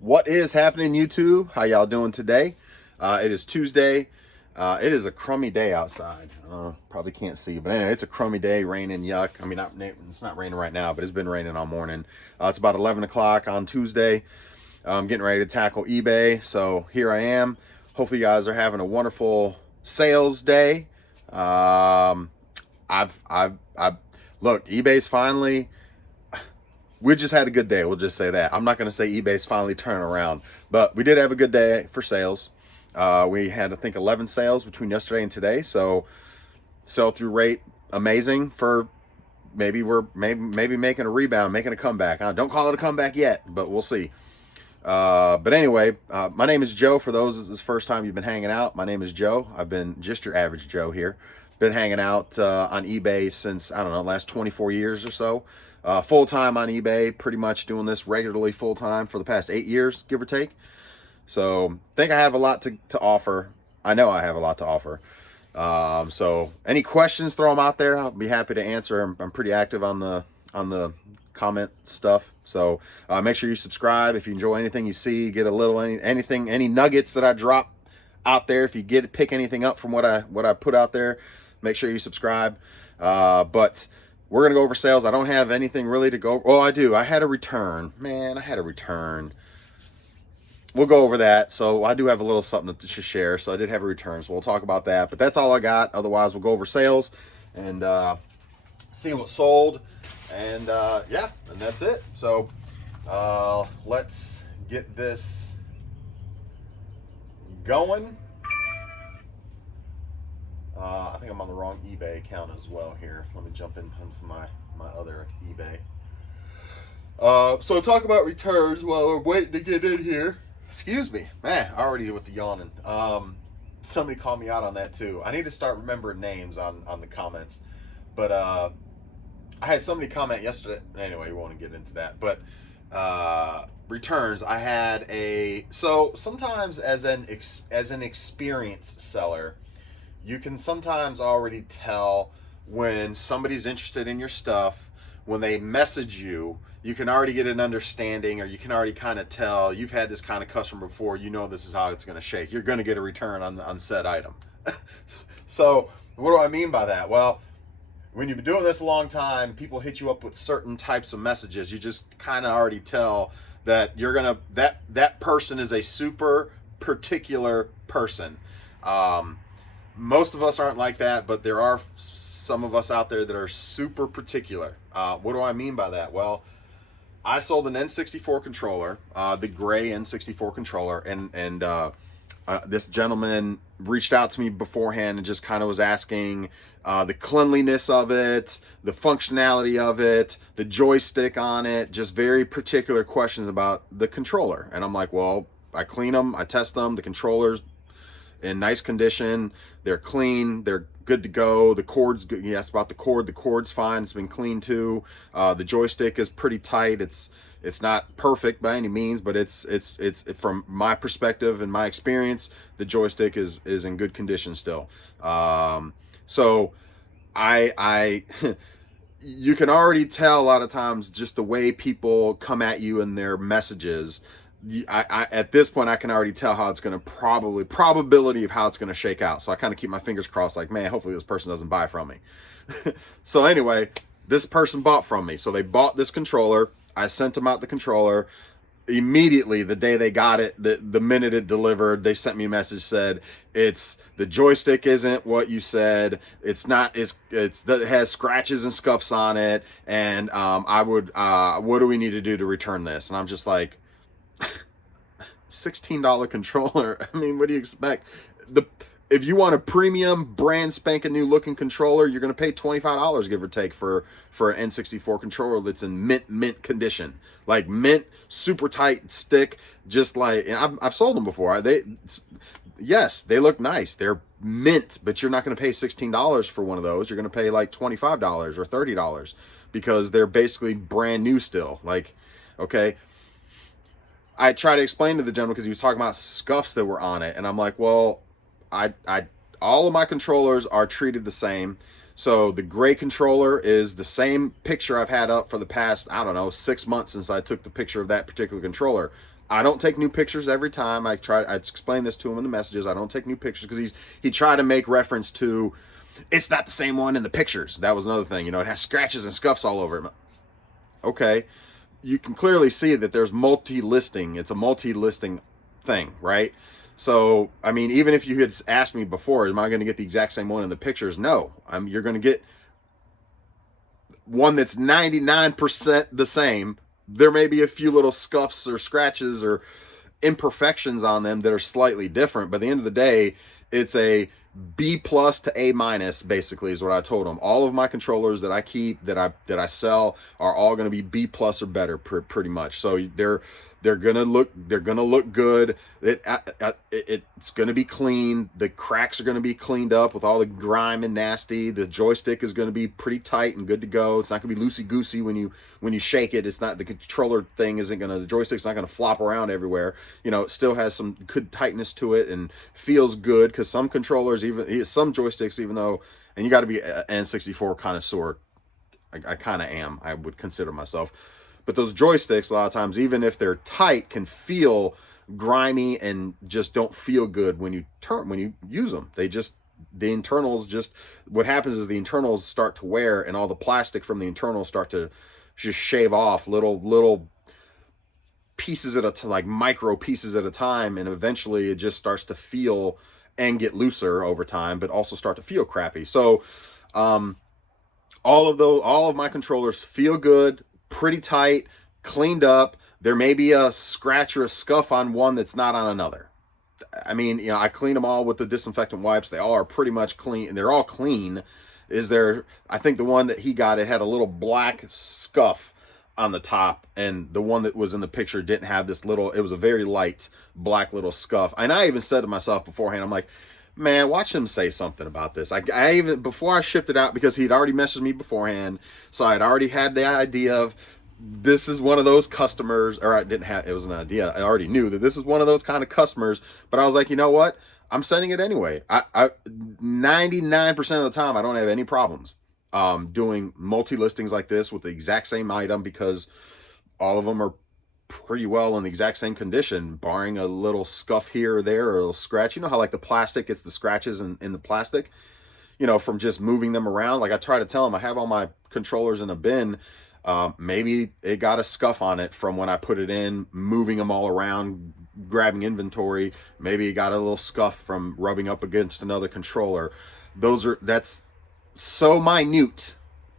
What is happening, YouTube? How y'all doing today? It is Tuesday. It is a crummy day outside. Probably can't see, but anyway, it's a crummy day, raining, yuck. I mean, it's not raining right now, but it's been raining all morning. It's about 11 o'clock on Tuesday. I'm getting ready to tackle eBay, so here I am. Hopefully you guys are having a wonderful sales day. Look, eBay's finally, we just had a good day. We'll just say that. I'm not going to say eBay's finally turning around, but we did have a good day for sales. We had, I think, 11 sales between yesterday and today. So sell-through rate amazing for maybe making a rebound, making a comeback. Don't call it a comeback yet, but we'll see. But anyway, my name is Joe. For those, this is the first time you've been hanging out. My name is Joe. I've been just your average Joe here. Been hanging out on eBay since, I don't know, last 24 years or so. Full-time on eBay, pretty much doing this regularly full-time for the past 8 years, give or take. So think I have a lot to offer. I know I have a lot to offer. So any questions, throw them out there. I'll be happy to answer. I'm pretty active on the comment stuff. So make sure you subscribe if you enjoy anything you see. Get a little any nuggets that I drop out there. If you pick anything up from what I put out there, make sure you subscribe. But we're gonna go over sales. I don't have anything really to go. Oh, I do. I had a return. Man, I had a return. We'll go over that. So I do have a little something to share. So I did have a return. So we'll talk about that. But that's all I got. Otherwise, we'll go over sales and see what sold. And yeah, and that's it. So let's get this going. I think I'm on the wrong eBay account as well here. Let me jump into my other eBay. So talk about returns while we're waiting to get in here. Excuse me, man, already with the yawning. Somebody called me out on that too. I need to start remembering names on the comments. But I had somebody comment yesterday. Anyway, we won't get into that. But returns, I had so sometimes as an experienced seller, you can sometimes already tell when somebody's interested in your stuff. When they message you, you can already get an understanding, or you can already kind of tell you've had this kind of customer before. You know this is how it's going to shake. You're going to get a return on said item. So what do I mean by that? Well, when you've been doing this a long time, people hit you up with certain types of messages. You just kind of already tell that that person is a super particular person. Most of us aren't like that, but there are some of us out there that are super particular. What do I mean by that? Well, I sold an N64 controller, the gray N64 controller, and this gentleman reached out to me beforehand and just kind of was asking the cleanliness of it, the functionality of it, the joystick on it, just very particular questions about the controller. And I'm like, well, I clean them, I test them, the controllers in nice condition, they're clean, they're good to go. The cord's good. He asked about the cord. The cord's fine. It's been cleaned too. The joystick is pretty tight. It's not perfect by any means, but it's from my perspective and my experience, the joystick is in good condition still. So I you can already tell a lot of times just the way people come at you in their messages. I at this point I can already tell how it's going to probability of how it's going to shake out. So I kind of keep my fingers crossed, like, man, hopefully this person doesn't buy from me. So anyway, this person bought from me. So they bought this controller. I sent them out the controller immediately. The day they got it, the minute it delivered, they sent me a message, said the joystick isn't what you said. It's not. It has scratches and scuffs on it. And what do we need to do to return this? And I'm just like, $16 controller. I mean, what do you expect? If you want a premium brand spanking new looking controller, you're going to pay $25, give or take, for an N64 controller that's in mint condition, like mint, super tight stick. Just like, and I've sold them before. Yes, they look nice. They're mint, but you're not going to pay $16 for one of those. You're going to pay like $25 or $30 because they're basically brand new still. Like, okay. I tried to explain to the gentleman because he was talking about scuffs that were on it, and I'm like, well, all of my controllers are treated the same. So the gray controller is the same picture I've had up for the past, I don't know, 6 months since I took the picture of that particular controller. I don't take new pictures every time. I explain this to him in the messages. I don't take new pictures because he tried to make reference to, it's not the same one in the pictures. That was another thing. You know, it has scratches and scuffs all over it. Okay. You can clearly see that there's multi-listing. It's a multi-listing thing, right? So, I mean, even if you had asked me before, am I going to get the exact same one in the pictures? No. You're going to get one that's 99% the same. There may be a few little scuffs or scratches or imperfections on them that are slightly different, but at the end of the day, it's a B plus to A minus, basically, is what I told them. All of my controllers that I keep, that I sell, are all going to be B plus or better, pretty much. So they're gonna look good. It's gonna be clean. The cracks are gonna be cleaned up with all the grime and nasty. The joystick is gonna be pretty tight and good to go. It's not gonna be loosey goosey when you shake it. It's not, the controller thing isn't gonna, the joystick's not gonna flop around everywhere. You know, it still has some good tightness to it and feels good, because some controllers, even some joysticks, even though, and you got to be an N64 connoisseur. I kind of am. I would consider myself. But those joysticks, a lot of times, even if they're tight, can feel grimy and just don't feel good when you use them. The internals just, what happens is the internals start to wear, and all the plastic from the internals start to just shave off little pieces at a time, like micro pieces at a time, and eventually it just starts to feel and get looser over time, but also start to feel crappy. So all of my controllers feel good, pretty tight, cleaned up. There may be a scratch or a scuff on one that's not on another. I mean, you know, I clean them all with the disinfectant wipes. They all are pretty much clean, and they're all clean. I think the one that he got, it had a little black scuff on the top, and the one that was in the picture didn't have this little, it was a very light black little scuff. And I even said to myself beforehand, I'm like, man, watch him say something about this. I even, before I shipped it out, because he'd already messaged me beforehand, so I'd already had the idea of, this is one of those customers, or it was an idea. I already knew that this is one of those kind of customers, but I was like, you know what? I'm sending it anyway. 99% of the time, I don't have any problems doing multi-listings like this with the exact same item, because all of them are pretty well in the exact same condition, barring a little scuff here or there, or a little scratch. You know how like the plastic gets the scratches in the plastic, you know, from just moving them around. Like I try to tell them, I have all my controllers in a bin. Maybe it got a scuff on it from when I put it in, moving them all around, grabbing inventory. Maybe it got a little scuff from rubbing up against another controller. That's so minute.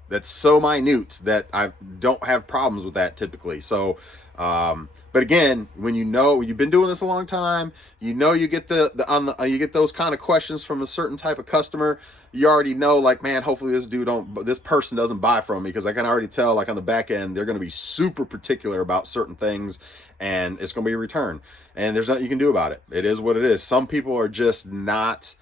That's so minute that I don't have problems with that typically. So, but again, when you've been doing this a long time, you get you get those kind of questions from a certain type of customer. You already know, like, man, hopefully this person doesn't buy from me, because I can already tell, like, on the back end, they're going to be super particular about certain things, and it's going to be a return, and there's nothing you can do about it. It is what it is. Some people are just not.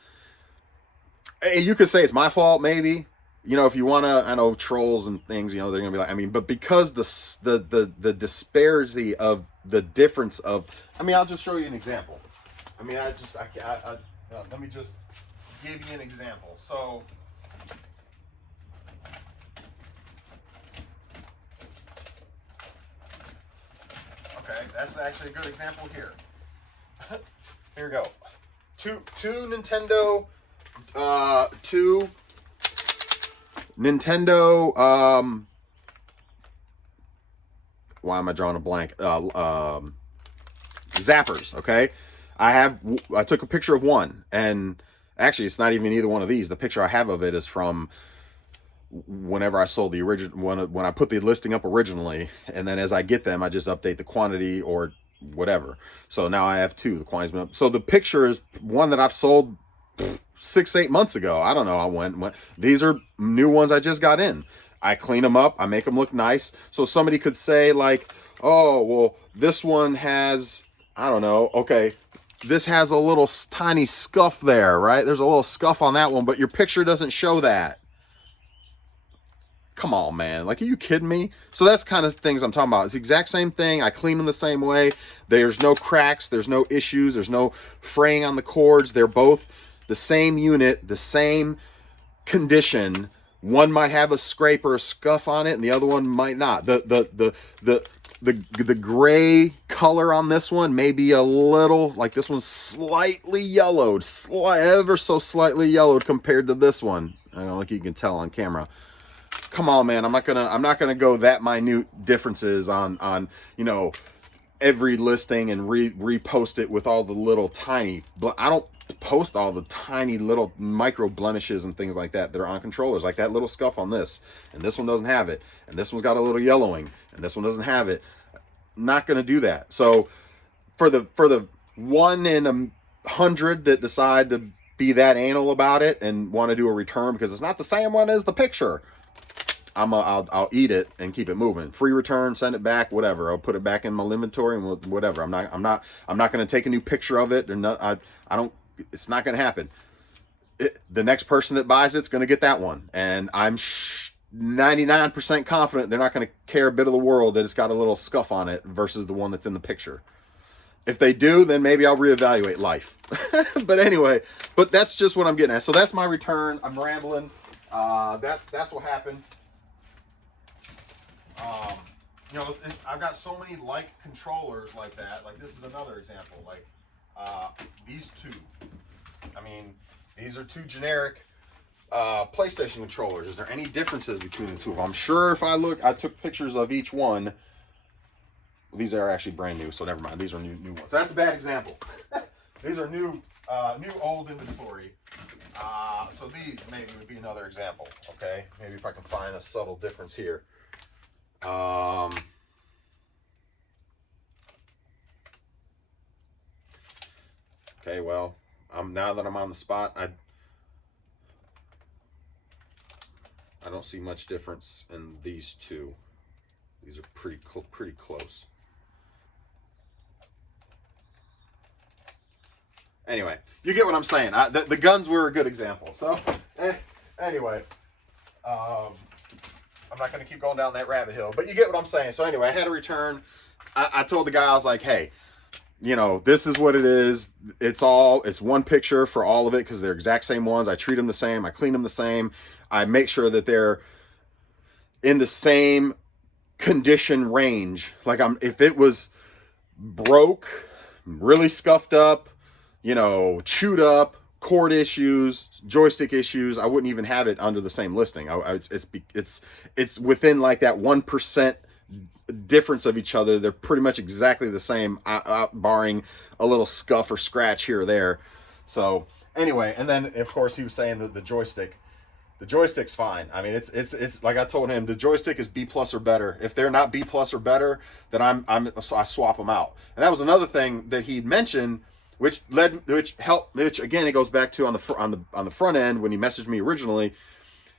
You could say it's my fault, maybe. You know, if you want to, I know trolls and things, you know, they're going to be like, I mean, but because the disparity of the difference of, I mean, I'll just show you an example. I mean, let me just give you an example. So, okay, that's actually a good example here. Here we go. Two Nintendo, why am I drawing a blank? Zappers, okay? I took a picture of one, and actually it's not even either one of these. The picture I have of it is from whenever I sold the original, when I put the listing up originally, and then as I get them, I just update the quantity or whatever. So now I have two, the quantity's been up. So the picture is one that I've sold 6-8 months ago. I don't know. I went. These are new ones I just got in. I clean them up. I make them look nice. So somebody could say like, oh, well, this one has, I don't know. Okay, this has a little tiny scuff there, right? There's a little scuff on that one, but your picture doesn't show that. Come on, man. Like, are you kidding me? So that's kind of things I'm talking about. It's the exact same thing. I clean them the same way. There's no cracks. There's no issues. There's no fraying on the cords. They're both the same unit, the same condition. One might have a scrape or a scuff on it, and the other one might not. The the gray color on this one may be a little, like this one's slightly yellowed, ever so slightly yellowed compared to this one. I don't know if you can tell on camera. Come on, man. I'm not gonna go that minute differences on you know, every listing and repost it with all the little tiny, I don't post all the tiny little micro blemishes and things like that are on controllers, like that little scuff on this, and this one doesn't have it, and this one's got a little yellowing, and this one doesn't have it. Not going to do that. So for the 1 in 100 that decide to be that anal about it and want to do a return because it's not the same one as the picture, I'll eat it and keep it moving. Free return, send it back, whatever. I'll put it back in my inventory and whatever. I'm not going to take a new picture of it. Or not, I don't. It's not going to happen. The next person that buys it's going to get that one, and I'm 99% confident they're not going to care a bit of the world that it's got a little scuff on it versus the one that's in the picture. If they do, then maybe I'll reevaluate life. But anyway, but that's just what I'm getting at. So that's my return. I'm rambling. That's what happened. You know, I've got so many like controllers like that. Like this is another example. Like these two. I mean, these are two generic PlayStation controllers. Is there any differences between the two? I'm sure if I look, I took pictures of each one. These are actually brand new, so never mind. These are new ones. So that's a bad example. These are new old inventory. So these maybe would be another example. Okay, maybe if I can find a subtle difference here. Okay, well, now that I'm on the spot, I don't see much difference in these two. These are pretty close. Anyway, you get what I'm saying. The guns were a good example. So, anyway, I'm not going to keep going down that rabbit hill, but you get what I'm saying. So anyway, I had a return. I told the guy, I was like, hey, you know, this is what it is. It's one picture for all of it because they're exact same ones. I treat them the same. I clean them the same. I make sure that they're in the same condition range. Like if it was broke, really scuffed up, you know, chewed up, cord issues, joystick issues, I wouldn't even have it under the same listing. It's within like that 1% difference of each other. They're pretty much exactly the same, barring a little scuff or scratch here or there. So anyway, and then of course he was saying that the joystick's fine. I mean, it's like I told him, the joystick is B+ or better. If they're not B+ or better, then I swap them out. And that was another thing that he'd mentioned, which again, it goes back to on the front end when he messaged me originally.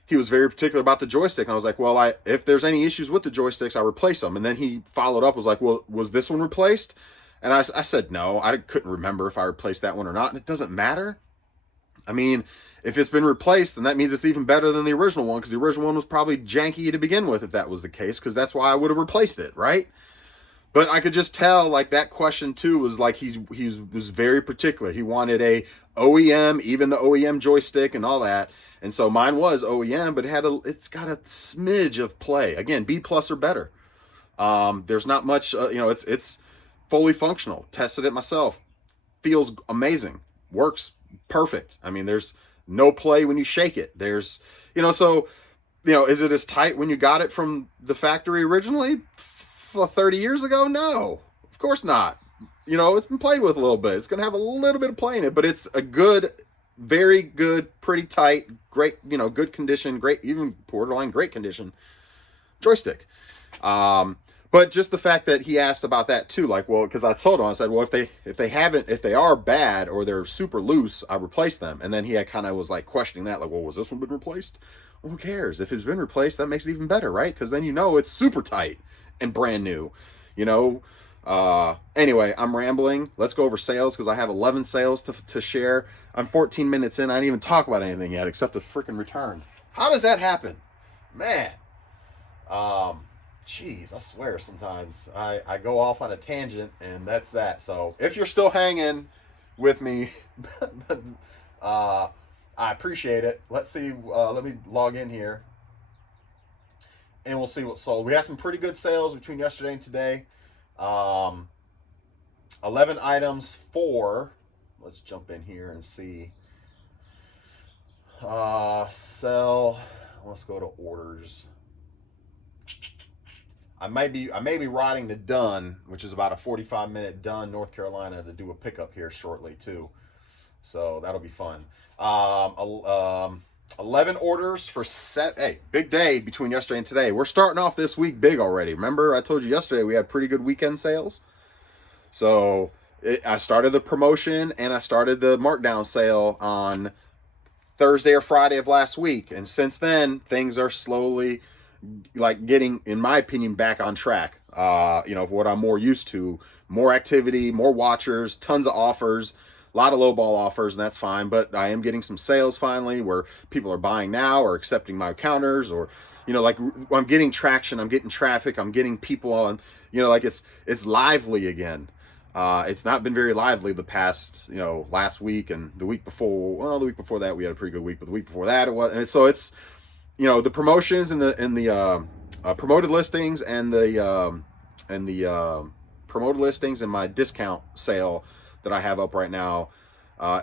He was very particular about the joystick, and I was like, well, if there's any issues with the joysticks, I replace them. And then he followed up, was like, well, was this one replaced? And I said no, I couldn't remember if I replaced that one or not, and it doesn't matter. I mean, if it's been replaced, then that means it's even better than the original one, because the original one was probably janky to begin with, if that was the case, because that's why I would have replaced it, right? But I could just tell, like, that question too was like he was very particular. He wanted a OEM, even the OEM joystick and all that. And so mine was OEM, but it's got a smidge of play. Again, B+ or better. There's not much, it's fully functional. Tested it myself. Feels amazing. Works perfect. I mean, there's no play when you shake it. There's, so, is it as tight when you got it from the factory originally 30 years ago? No, of course not. It's been played with a little bit. It's going to have a little bit of play in it, but it's a good, very good, pretty tight, great, good condition, great, even borderline great condition joystick. But just the fact that he asked about that too, like, well, because I told him, I said, well, if they are bad or they're super loose, I replace them. And then he kind of was like questioning that, like, well, was this one been replaced? Well, who cares? If it's been replaced, that makes it even better, right? Because then it's super tight and brand new. Anyway, I'm rambling. Let's go over sales, because I have 11 sales to share. I'm 14 minutes in. I didn't even talk about anything yet except the freaking return. How does that happen? Man. Jeez, I swear sometimes I go off on a tangent, and that's that. So if you're still hanging with me, I appreciate it. Let's see. Let me log in here. and we'll see what's sold. We had some pretty good sales between yesterday and today. 11 items for, let's jump in here and see. Sell, let's go to orders. I may be riding to Dunn, which is about a 45-minute Dunn, North Carolina, to do a pickup here shortly too. So that'll be fun. 11 orders for hey, big day between yesterday and today. We're starting off this week big already. Remember, I told you yesterday we had pretty good weekend sales. So I started the promotion and I started the markdown sale on Thursday or Friday of last week. And since then, things are slowly like getting, in my opinion, back on track. You know, what I'm more used to, more activity, more watchers, tons of offers, a lot of lowball offers, and that's fine. But I am getting some sales finally where people are buying now or accepting my counters, or, you know, like I'm getting traction, I'm getting traffic, I'm getting people on, you know, like it's lively again. It's not been very lively the past, you know, last week and the week before. Well, the week before that we had a pretty good week, but the week before that it was. And so it's, you know, the promotions and the promoted listings and the promoted listings and my discount sale that I have up right now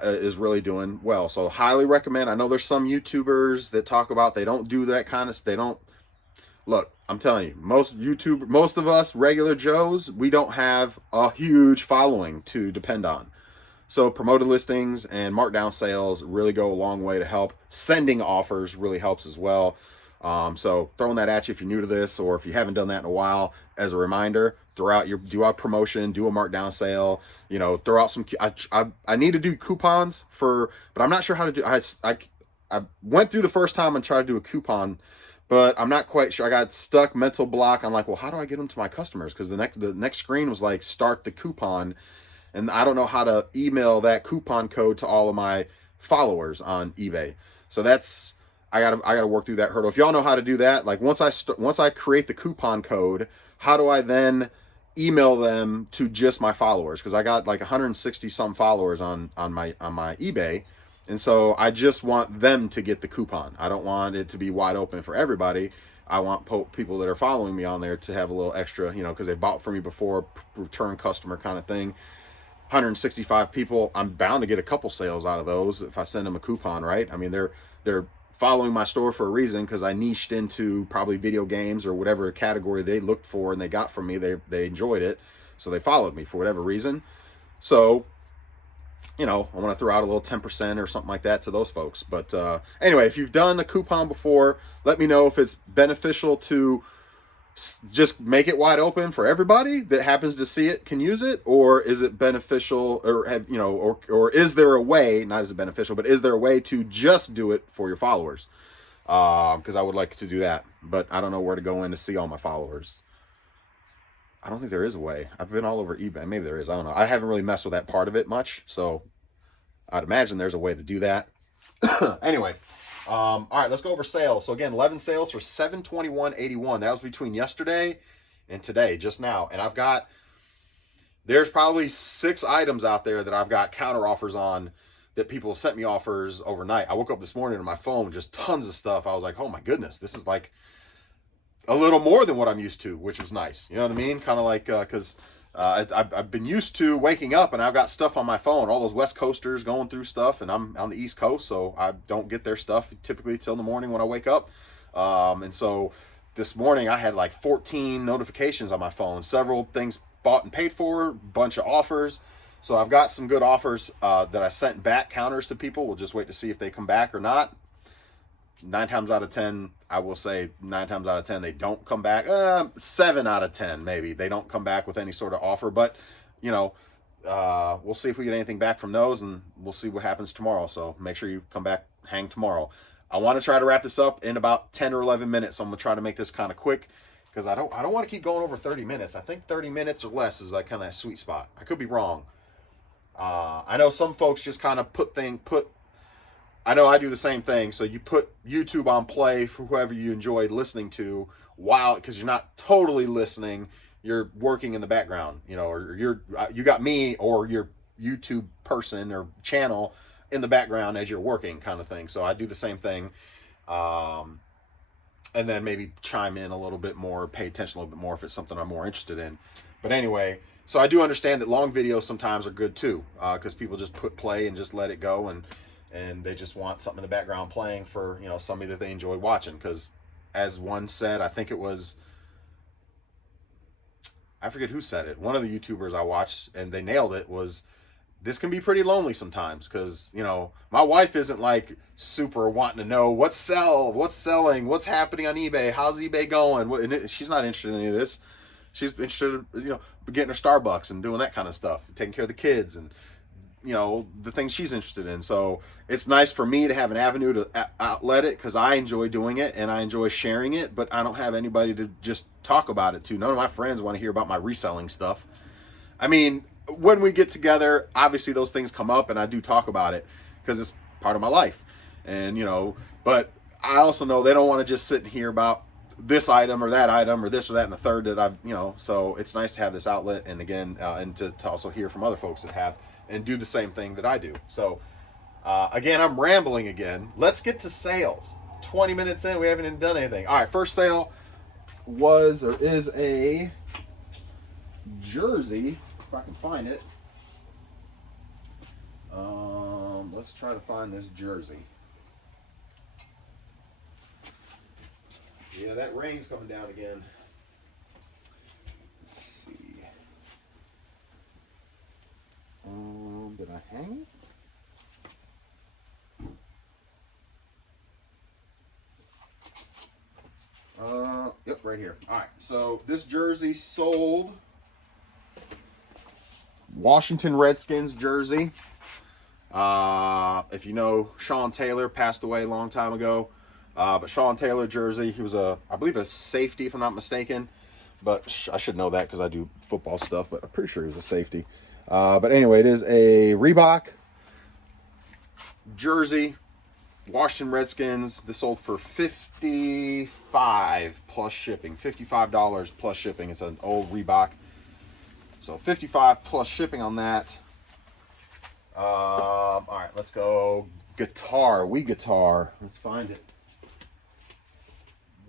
is really doing well. So highly recommend. I know there's some YouTubers that talk about they don't do that kind of. They don't. Look, I'm telling you, most of us regular Joes, we don't have a huge following to depend on. So promoted listings and markdown sales really go a long way to help. Sending offers really helps as well. So throwing that at you if you're new to this, or if you haven't done that in a while, as a reminder, do a promotion, do a markdown sale, you know, throw out some, I need to do coupons but I'm not sure how to do, I went through the first time and tried to do a coupon, but I'm not quite sure. I got stuck, mental block. I'm like, well, how do I get them to my customers? Because the next screen was like, start the coupon. And I don't know how to email that coupon code to all of my followers on eBay. So I gotta work through that hurdle. If y'all know how to do that, like once I create the coupon code, how do I then email them to just my followers? Because I got like 160 some followers on my eBay. And so I just want them to get the coupon. I don't want it to be wide open for everybody. I want people that are following me on there to have a little extra, you know, because they bought from me before, return customer kind of thing. 165 people, I'm bound to get a couple sales out of those if I send them a coupon, right? I mean, they're following my store for a reason, because I niched into probably video games or whatever category they looked for and they got from me. They enjoyed it, so they followed me for whatever reason. So, you know, I want to throw out a little 10% or something like that to those folks. But anyway, if you've done a coupon before, let me know if it's beneficial to just make it wide open for everybody that happens to see it can use it, or is it beneficial, or have, you know, or is there a way, not is it beneficial, but is there a way to just do it for your followers? Because I would like to do that, but I don't know where to go in to see all my followers. I don't think there is a way. I've been all over eBay. Maybe there is. I don't know. I haven't really messed with that part of it much, so I'd imagine there's a way to do that. Anyway, all right, let's go over sales. So again, 11 sales for $721.81. That was between yesterday and today, just now. And there's probably 6 items out there that I've got counter offers on that people sent me offers overnight. I woke up this morning on my phone, just tons of stuff. I was like, oh my goodness, this is like a little more than what I'm used to, which was nice. You know what I mean? Kind of like, because I've been used to waking up and I've got stuff on my phone, all those West Coasters going through stuff, and I'm on the East Coast, so I don't get their stuff typically till the morning when I wake up. And so this morning I had like 14 notifications on my phone, several things bought and paid for, bunch of offers. So I've got some good offers that I sent back counters to people. We'll just wait to see if they come back or not. 9 times out of 10, I will say 9 times out of 10, they don't come back. 7 out of 10, maybe they don't come back with any sort of offer, but you know, we'll see if we get anything back from those, and we'll see what happens tomorrow. So make sure you come back, hang tomorrow. I want to try to wrap this up in about 10 or 11 minutes. So I'm gonna try to make this kind of quick, because I don't want to keep going over 30 minutes. I think 30 minutes or less is like kind of a sweet spot. I could be wrong. I know some folks just kind of I know I do the same thing. So you put YouTube on play for whoever you enjoyed listening to, because you're not totally listening, you're working in the background, you know, or you got me or your YouTube person or channel in the background as you're working, kind of thing. So I do the same thing. and then maybe chime in a little bit more, pay attention a little bit more if it's something I'm more interested in. But anyway, so I do understand that long videos sometimes are good too, because people just put play and just let it go, and they just want something in the background playing for, you know, somebody that they enjoy watching. Because as one said, I think it was, I forget who said it, one of the YouTubers I watched, and they nailed it, was this can be pretty lonely sometimes, because, you know, my wife isn't like super wanting to know what's selling, what's happening on eBay, how's eBay going. And she's not interested in any of this. She's interested in, you know, getting her Starbucks and doing that kind of stuff, taking care of the kids, and, you know, the things she's interested in. So it's nice for me to have an avenue to outlet it, because I enjoy doing it and I enjoy sharing it, but I don't have anybody to just talk about it to. None of my friends want to hear about my reselling stuff. I mean, when we get together, obviously those things come up and I do talk about it because it's part of my life. And, you know, but I also know they don't want to just sit and hear about this item or that item or this or that and the third that I've, you know, so it's nice to have this outlet, and again, and to also hear from other folks that have and do the same thing that I do. So, again, I'm rambling again. Let's get to sales. 20 minutes in, we haven't even done anything. All right, first sale is a jersey. If I can find it. Let's try to find this jersey. Yeah, that rain's coming down again. Let's see. Did I hang it? Yep, right here. All right, so this jersey sold. Washington Redskins jersey. If you know, Sean Taylor passed away a long time ago. But Sean Taylor jersey, he was I believe a safety if I'm not mistaken. But I should know that because I do football stuff, but I'm pretty sure he was a safety. But anyway, it is a Reebok jersey, Washington Redskins. This sold for $55 plus shipping. $55 plus shipping. It's an old Reebok. So 55 plus shipping on that. All right, let's go guitar. Wii guitar. Let's find it.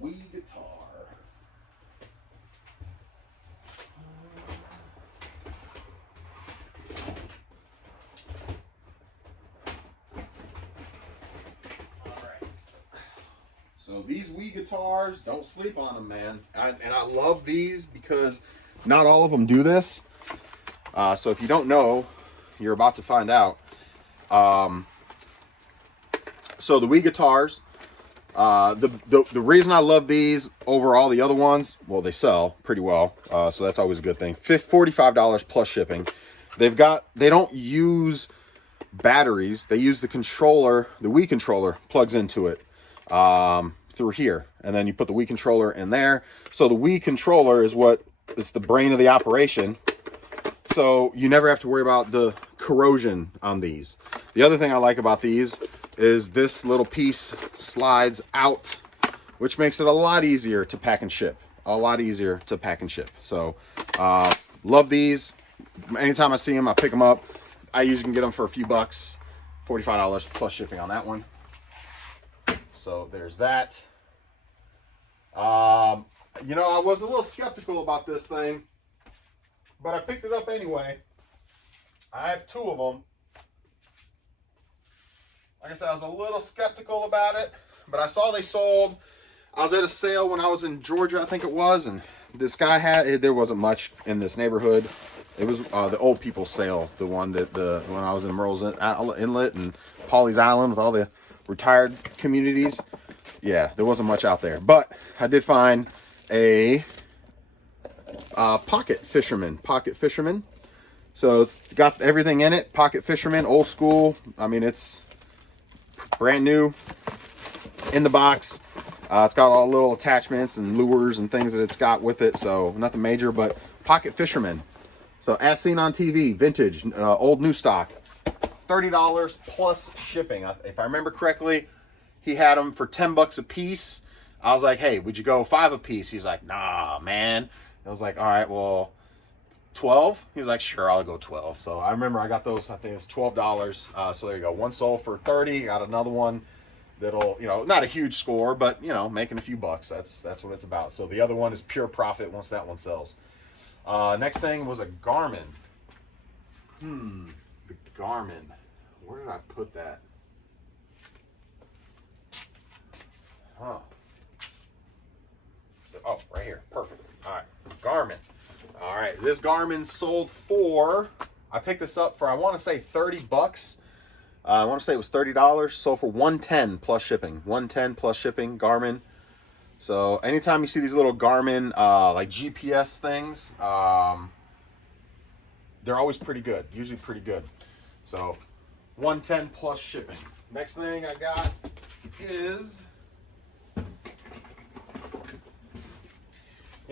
Wii guitar. All right. So these Wii guitars, don't sleep on them, man. And I love these because not all of them do this. So if you don't know, you're about to find out. So the Wii guitars, the reason I love these over all the other ones, well, they sell pretty well, so that's always a good thing. $45 plus shipping. They don't use batteries. They use the controller. The Wii controller plugs into it through here, and then you put the Wii controller in there. So the Wii controller is it's the brain of the operation. So you never have to worry about the corrosion on these. The other thing I like about these is this little piece slides out, which makes it a lot easier to pack and ship. So love these. Anytime I see them, I pick them up. I usually can get them for a few bucks. $45 plus shipping on that one. So there's that. You know, I was a little skeptical about this thing, but I picked it up anyway. I have two of them. Like I said, I was a little skeptical about it, but I saw they sold. I was at a sale when I was in Georgia, I think it was, and this guy there wasn't much in this neighborhood. It was the old people sale, the one when I was in Merle's Inlet and Pawleys Island with all the retired communities. Yeah, there wasn't much out there, but I did find a pocket fisherman. So it's got everything in it. Pocket fisherman, old school. I mean, it's brand new in the box. It's got all little attachments and lures and things that it's got with it. So nothing major, but pocket fisherman. So as seen on TV, vintage, old new stock. $30 plus shipping. If I remember correctly, he had them for $10 a piece. I was like, hey, would you go 5 a piece? He was like, nah, man. I was like, all right, well, 12? He was like, sure, I'll go 12. So I remember I got those, I think it was $12. So there you go. One sold for 30, got another one that'll, you know, not a huge score, but, you know, making a few bucks. That's what it's about. So the other one is pure profit once that one sells. Next thing was a Garmin. The Garmin. Where did I put that? Huh. Oh, right here. Perfect. All right. Garmin. All right. This Garmin sold for, I picked this up for, I want to say 30 bucks. I want to say it was $30. Sold for $110 plus shipping. $110 plus shipping, Garmin. So anytime you see these little Garmin like GPS things, they're always pretty good. Usually pretty good. So $110 plus shipping. Next thing I got is, you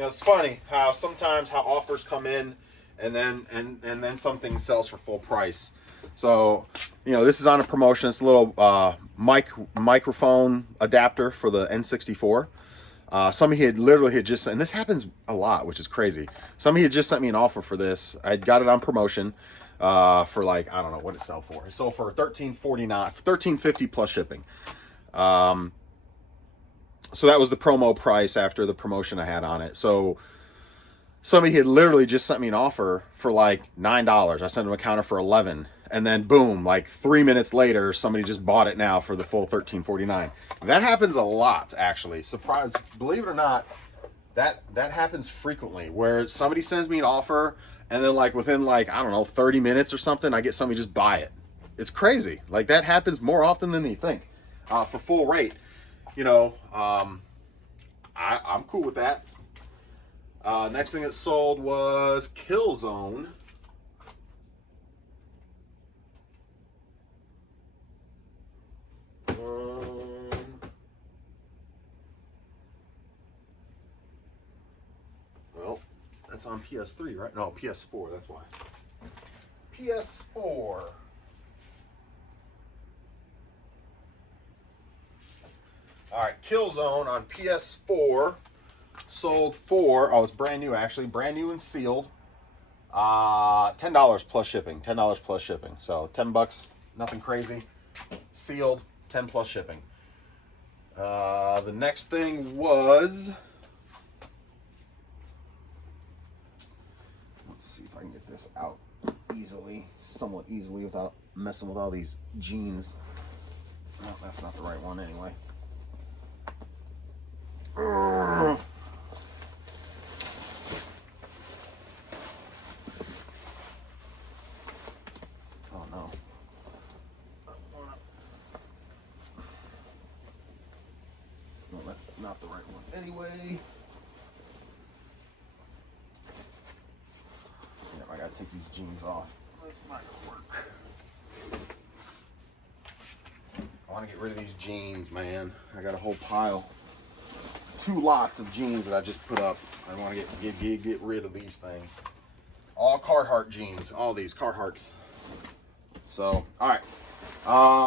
know, it's funny how sometimes how offers come in and then something sells for full price. So, you know, this is on a promotion. It's a little microphone adapter for the N64. Somebody had literally just, and this happens a lot, which is crazy. Somebody had just sent me an offer for this. I got it on promotion for like, I don't know what it sold for. It sold for $13.49, $13.50 plus shipping. So that was the promo price after the promotion I had on it. So somebody had literally just sent me an offer for like $9. I sent them a counter for $11. And then boom, like 3 minutes later, somebody just bought it now for the full $13.49. That happens a lot, actually. Surprise, believe it or not, that happens frequently where somebody sends me an offer and then like within like, I don't know, 30 minutes or something, I get somebody just buy it. It's crazy. Like that happens more often than you think for full rate. You know, I'm cool with that. Next thing that sold was Killzone. Well, that's on PS3, right? No, PS4, that's why. PS4. All right, Killzone on PS4 sold for, oh, it's brand new actually, brand new and sealed. $10 plus shipping, $10 plus shipping. So 10 bucks, nothing crazy. Sealed, 10 plus shipping. The next thing was, let's see if I can get this out easily, somewhat easily without messing with all these jeans. No, that's not the right one anyway. Oh no. No, that's not the right one anyway. Yeah, I gotta take these jeans off. That's not gonna work. I wanna get rid of these jeans, man. I got a whole pile. 2 lots of jeans that I just put up. I want to get rid of these things. All Carhartt jeans. All these Carhartts. So, all right.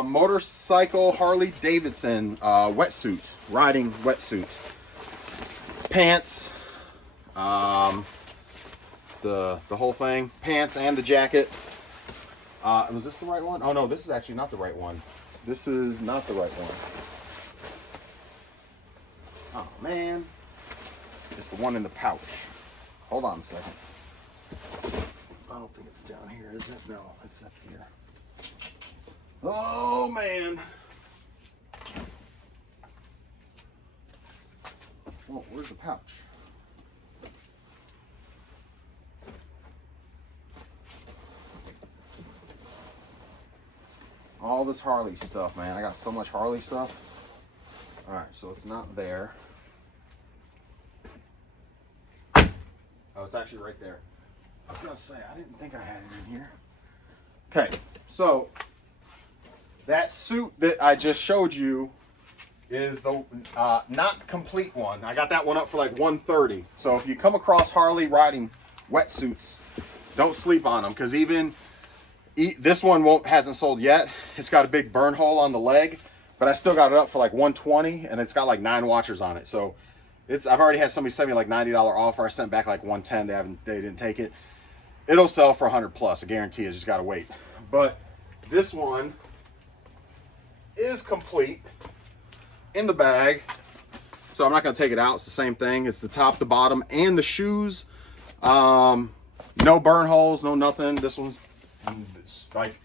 Motorcycle Harley Davidson wetsuit. Riding wetsuit. Pants. It's the whole thing. Pants and the jacket. Was this the right one? Oh no, this is actually not the right one. This is not the right one. Oh man, it's the one in the pouch. Hold on a second. I don't think it's down here, is it? No, it's up here. Oh man. Oh, where's the pouch? All this Harley stuff, man. I got so much Harley stuff. All right, so it's not there. Oh, it's actually right there. I was gonna say, I didn't think I had it in here. Okay, so that suit that I just showed you is the not complete one. I got that one up for like $130. So if you come across Harley riding wetsuits, don't sleep on them, because even this one hasn't sold yet. It's got a big burn hole on the leg. But I still got it up for like $120, and it's got like 9 watchers on it. So I've already had somebody send me like $90 offer. I sent back like $110. They didn't take it. It'll sell for 100 plus. I guarantee it. Just gotta wait. But this one is complete. in the bag. So I'm not going to take it out. It's the same thing. It's the top, the bottom, and the shoes. No burn holes, no nothing. This one's like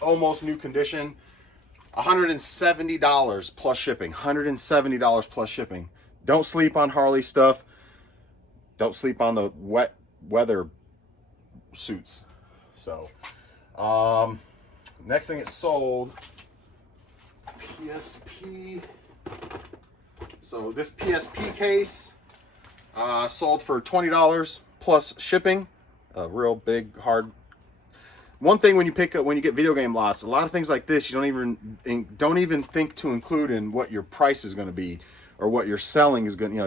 almost new condition. $170 plus shipping. $170 plus shipping. Don't sleep on Harley stuff. Don't sleep on the wet weather suits. So, next thing it sold, PSP. So this PSP case sold for $20 plus shipping. A real big, hard. One thing when you get video game lots, a lot of things like this you don't even think to include in what your price is going to be, or what your selling is going. You know,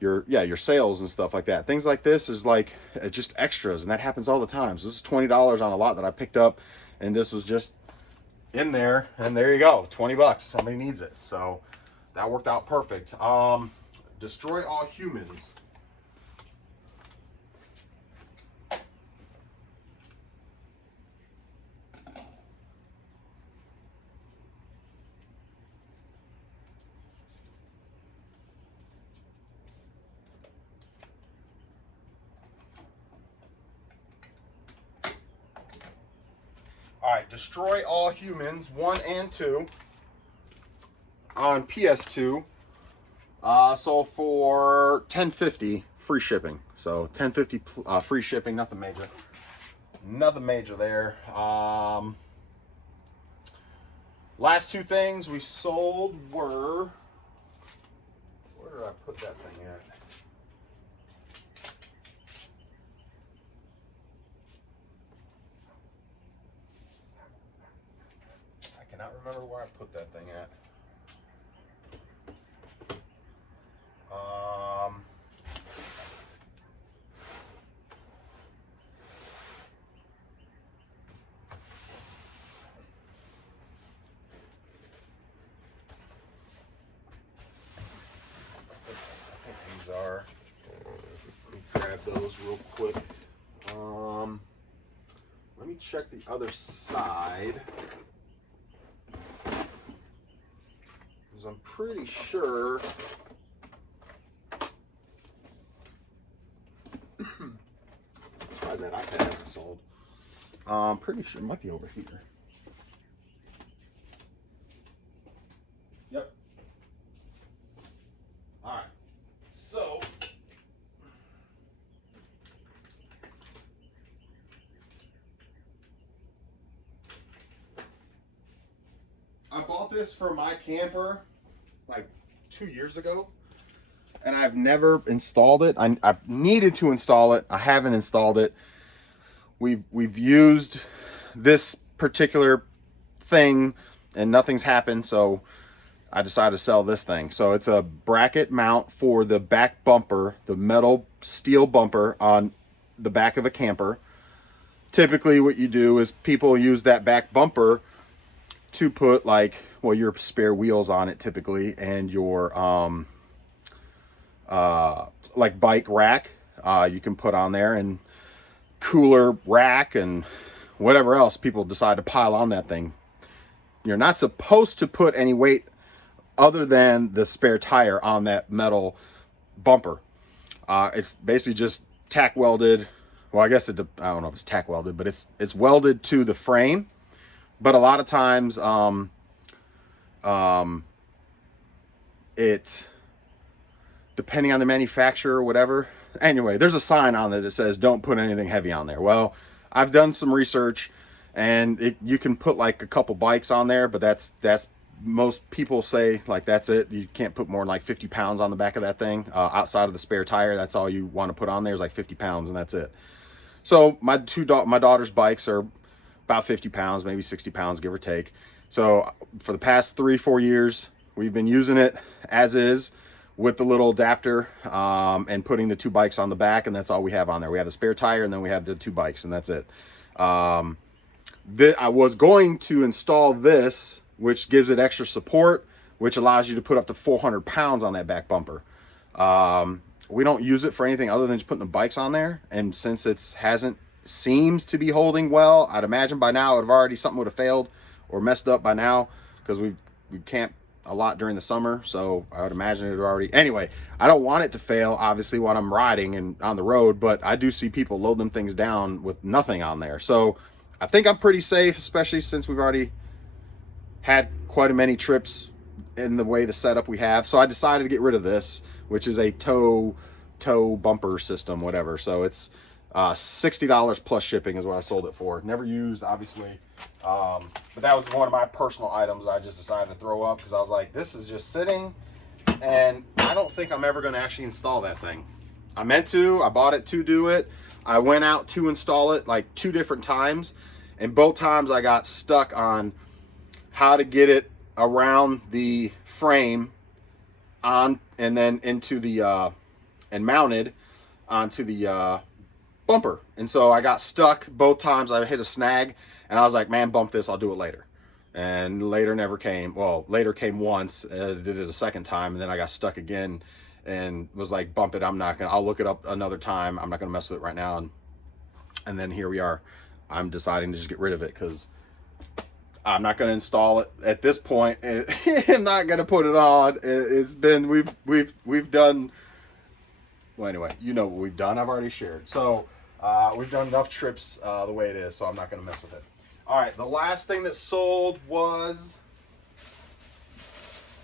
your sales and stuff like that. Things like this is like just extras, and that happens all the time. So this is $20 on a lot that I picked up, and this was just in there, and there you go, $20. Somebody needs it, so that worked out perfect. Destroy All Humans. All right, Destroy All Humans 1 and 2 on PS2 sold for $10.50 free shipping. So $10.50 free shipping, nothing major there. Last two things we sold were, where did I put that thing at? I cannot remember where I put that thing at. I think these are. Let me grab those real quick. Let me check the other side. I'm pretty sure why is that iPad hasn't sold? I'm pretty sure it might be over here. Yep. All right. So I bought this for my camper like 2 years ago, and I've never installed it. I've needed to install it. I haven't installed it. We've used this particular thing and nothing's happened, so I decided to sell this thing. So it's a bracket mount for the back bumper, the metal steel bumper on the back of a camper. Typically what you do is people use that back bumper to put like, well, your spare wheels on it typically, and your like bike rack you can put on there, and cooler rack and whatever else people decide to pile on that thing. You're not supposed to put any weight other than the spare tire on that metal bumper. It's basically just tack welded. Well, I guess I don't know if it's tack welded, but it's welded to the frame. But a lot of times, it, depending on the manufacturer or whatever. Anyway, there's a sign on it that says don't put anything heavy on there. Well, I've done some research, and you can put like a couple bikes on there, but that's most people say like that's it. You can't put more than like 50 pounds on the back of that thing. Outside of the spare tire, that's all you want to put on there is like 50 pounds, and that's it. So my daughter's bikes are about 50 pounds, maybe 60 pounds, give or take. So for the past 3-4 years, we've been using it as is with the little adapter, and putting the two bikes on the back, and that's all we have on there. We have the spare tire, and then we have the two bikes, and that's it. I was going to install this, which gives it extra support, which allows you to put up to 400 pounds on that back bumper. We don't use it for anything other than just putting the bikes on there, and since it seems to be holding well, I'd imagine by now something would have failed or messed up by now, because we can't a lot during the summer, so I would imagine it already. Anyway, I don't want it to fail, obviously, when I'm riding and on the road, but I do see people load them things down with nothing on there. So I think I'm pretty safe, especially since we've already had quite a many trips in the way the setup we have. So I decided to get rid of this, which is a tow bumper system, whatever. So it's $60 plus shipping is what I sold it for. Never used, obviously. But that was one of my personal items I just decided to throw up because I was like, this is just sitting, and I don't think I'm ever going to actually install that thing. I meant to. I bought it to do it. I went out to install it like 2 different times, and both times I got stuck on how to get it around the frame on and then into the and mounted onto the bumper. And so I got stuck both times. I hit a snag, and I was like, man, bump this, I'll do it later. And later never came. Well, later came once, did it a second time, and then I got stuck again and was like, bump it, I'll look it up another time, I'm not gonna mess with it right now. And then here we are. I'm deciding to just get rid of it because I'm not going to install it at this point. I'm not going to put it on. It's been, we've done, well, anyway, you know what we've done. I've already shared. So we've done enough trips the way it is, so I'm not going to mess with it. All right, the last thing that sold was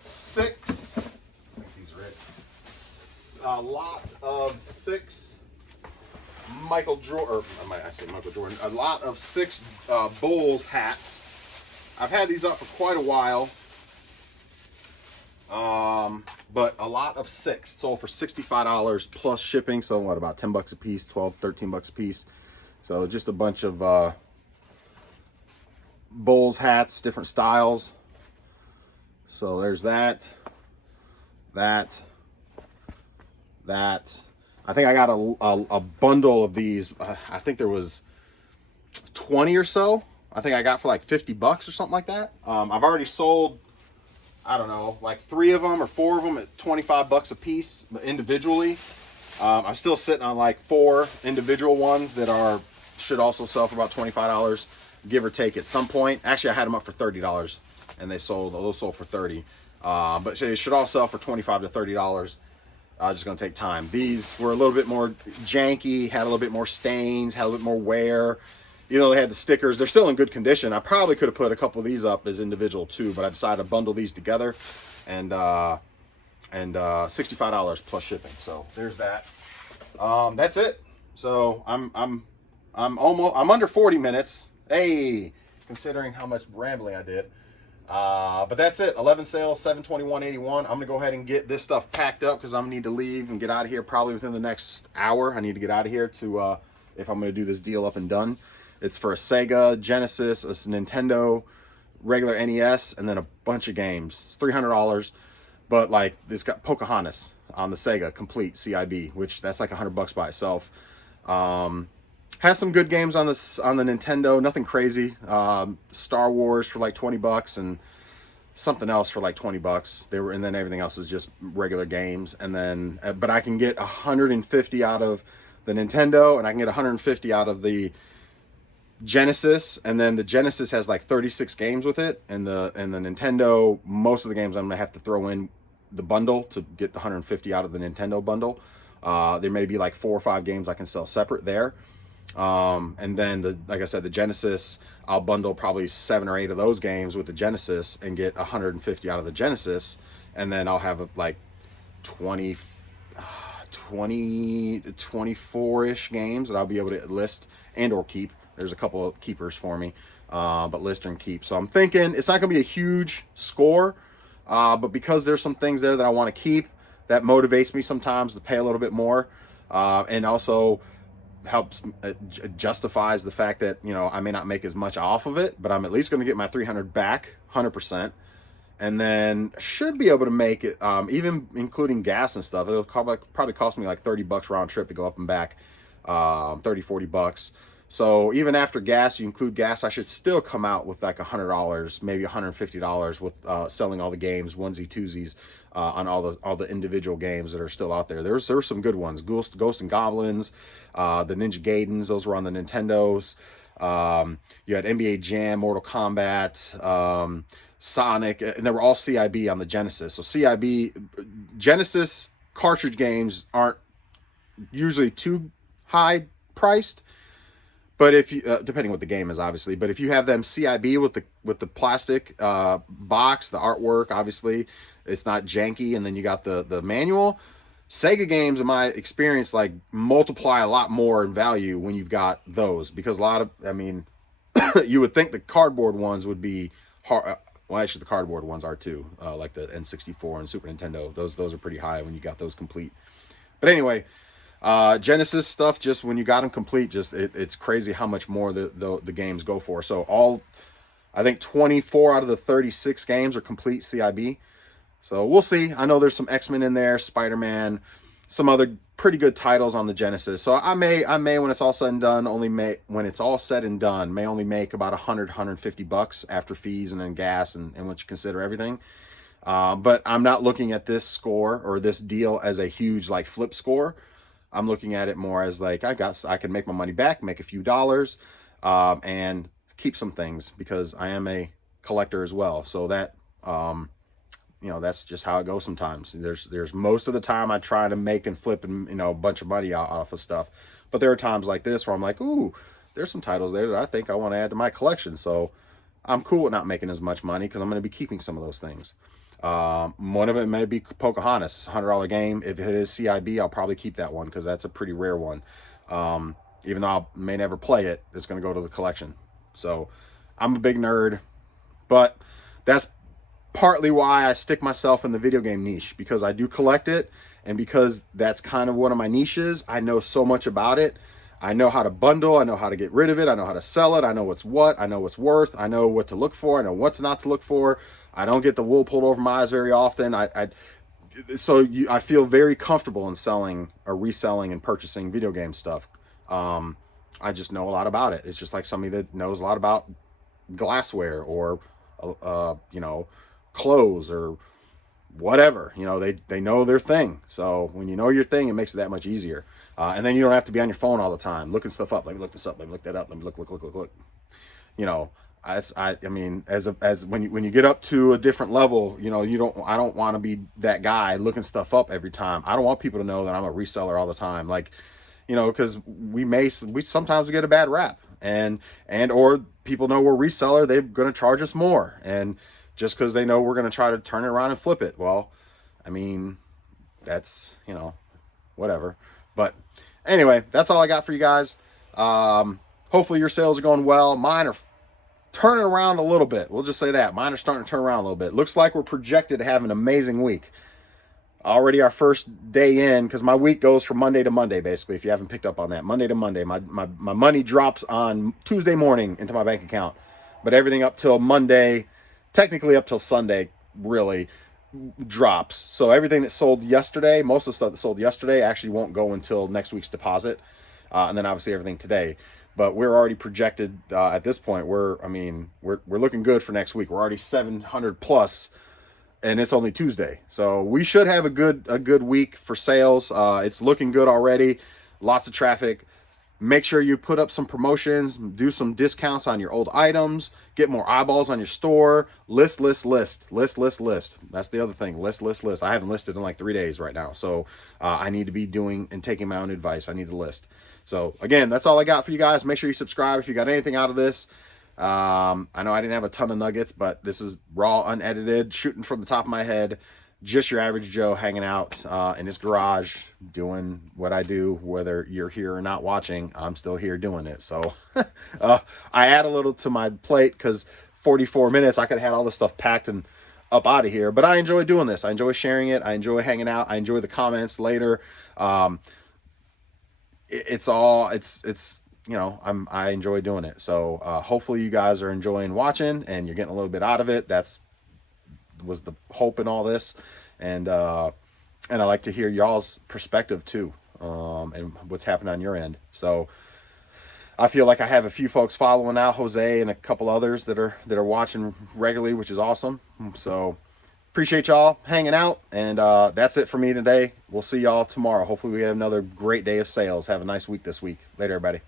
6, I think these are it, a lot of 6 Michael Jordan, a lot of 6 Bulls hats. I've had these up for quite a while, but a lot of 6 sold for $65 plus shipping. So what, about 10 bucks a piece, 12, 13 bucks a piece. So just a bunch of Bulls hats, different styles. So there's that. I think I got a bundle of these. I think there was 20 or so. I think I got for like 50 bucks or something like that. I've already sold, I don't know, like 3 of them or 4 of them at 25 bucks a piece individually. I'm still sitting on like 4 individual ones that should also sell for about $25, give or take at some point. Actually, I had them up for $30 and those sold for 30. But they should all sell for $25 to $30. Just gonna take time. These were a little bit more janky, had a little bit more stains, had a little bit more wear. You know, they had the stickers. They're still in good condition. I probably could have put a couple of these up as individual too, but I decided to bundle these together, and $65 plus shipping. So there's that. That's it. So I'm under 40 minutes. Hey, considering how much rambling I did. But that's it. 11 sales, 721.81. I'm gonna go ahead and get this stuff packed up because I'm gonna need to leave and get out of here probably within the next hour. I need to get out of here to if I'm gonna do this deal up and done. It's for a Sega, Genesis, a Nintendo, regular NES, and then a bunch of games. It's $300, but like it's got Pocahontas on the Sega complete CIB, which that's like $100 by itself. Has some good games on the Nintendo, nothing crazy. Star Wars for like 20 bucks and something else for like 20 bucks. And then everything else is just regular games. And then, but I can get 150 out of the Nintendo, and I can get 150 out of the Genesis, and then the Genesis has like 36 games with it, and the Nintendo, most of the games I'm gonna have to throw in the bundle to get the 150 out of the Nintendo bundle. There may be like 4 or 5 games I can sell separate there, and then like I said, the Genesis, I'll bundle probably 7 or 8 of those games with the Genesis and get 150 out of the Genesis, and then I'll have like 20 to 24-ish games that I'll be able to list and or keep. There's a couple of keepers for me, but list and keep. So I'm thinking it's not going to be a huge score, but because there's some things there that I want to keep, that motivates me sometimes to pay a little bit more, and also helps justifies the fact that, you know, I may not make as much off of it, but I'm at least going to get my 300 back 100%, and then should be able to make it, even including gas and stuff. It'll probably cost me like 30 bucks round trip to go up and back, 30, 40 bucks. So even after gas, you include gas, I should still come out with like $100, maybe $150 with selling all the games, onesie twosies, on all the individual games that are still out there. There's some good ones. Ghost and Goblins, the Ninja Gaidens, those were on the Nintendos. You had NBA Jam, Mortal Kombat, Sonic, and they were all CIB on the Genesis. So CIB, Genesis cartridge games aren't usually too high priced, but if you depending what the game is, obviously, but if you have them CIB with the plastic box, the artwork, obviously it's not janky, and then you got the manual. Sega games, in my experience, like multiply a lot more in value when you've got those, because a lot of, I mean, you would think the cardboard ones would be hard. Well, actually, the cardboard ones are too, like the N64 and Super Nintendo. Those are pretty high when you got those complete. But anyway, Genesis stuff, just when you got them complete, just it's crazy how much more the games go for. So I think 24 out of the 36 games are complete CIB. So we'll see. I know there's some X-Men in there, Spider-Man, some other pretty good titles on the Genesis. So I may when it's all said and done, may only make about $150 after fees and then gas and once you consider everything. But I'm not looking at this score or this deal as a huge like flip score. I'm looking at it more as like I can make my money back, make a few dollars, and keep some things, because I am a collector as well. So that that's just how it goes sometimes. There's most of the time I try to make and flip and a bunch of money off of stuff, but there are times like this where I'm like, ooh, there's some titles there that I think I want to add to my collection. So I'm cool with not making as much money because I'm going to be keeping some of those things. One of it may be Pocahontas. It's a $100 game. If it is CIB, I'll probably keep that one because that's a pretty rare one. Even though I may never play it, it's going to go to the collection. So I'm a big nerd, but that's partly why I stick myself in the video game niche, because I do collect it, and because that's kind of one of my niches. I know so much about it. I know how to bundle. I know how to get rid of it. I know how to sell it. I know what's what. I know what's worth. I know what to look for. I know what not to look for. I don't get the wool pulled over my eyes very often. I feel very comfortable in selling or reselling and purchasing video game stuff. I just know a lot about it. It's just like somebody that knows a lot about glassware or clothes or whatever. They know their thing. So when you know your thing, it makes it that much easier. And then you don't have to be on your phone all the time looking stuff up. Let me look this up. Let me look that up. Let me look. I mean, as when you get up to a different level, I don't want to be that guy looking stuff up every time. I don't want people to know that I'm a reseller all the time. Like, because we sometimes get a bad rap, and or people know we're reseller, they're going to charge us more. And just because they know we're going to try to turn it around and flip it. Well, I mean, that's, whatever. But anyway, that's all I got for you guys. Hopefully your sales are going well. Mine are turning around a little bit. We'll just say that. Mine are starting to turn around a little bit. Looks like we're projected to have an amazing week. Already our first day in, because my week goes from Monday to Monday, basically, if you haven't picked up on that. Monday to Monday. My money drops on Tuesday morning into my bank account. But everything up till Monday, technically up till Sunday, really drops. So everything that sold yesterday, most of the stuff that sold yesterday actually won't go until next week's deposit. And then obviously everything today. But we're already projected at this point. We're looking good for next week. We're already 700 plus, and it's only Tuesday. So we should have a good week for sales. It's looking good already. Lots of traffic. Make sure you put up some promotions, do some discounts on your old items, get more eyeballs on your store. List. That's the other thing. List. I haven't listed in like 3 days right now. So I need to be doing and taking my own advice. I need to list. So again, that's all I got for you guys. Make sure you subscribe if you got anything out of this. I know I didn't have a ton of nuggets, but this is raw, unedited, shooting from the top of my head. Just your average Joe hanging out in his garage doing what I do. Whether you're here or not watching, I'm still here doing it. So I add a little to my plate because 44 minutes, I could have had all this stuff packed and up out of here. But I enjoy doing this. I enjoy sharing it. I enjoy hanging out. I enjoy the comments later. I enjoy doing it. So hopefully you guys are enjoying watching and you're getting a little bit out of it. Was the hope in all this, and I like to hear y'all's perspective too, and what's happening on your end. So I feel like I have a few folks following now, Jose and a couple others that are watching regularly, which is awesome. So appreciate y'all hanging out, and that's it for me today. We'll see y'all tomorrow. Hopefully we have another great day of sales. Have a nice week this week. Later, everybody.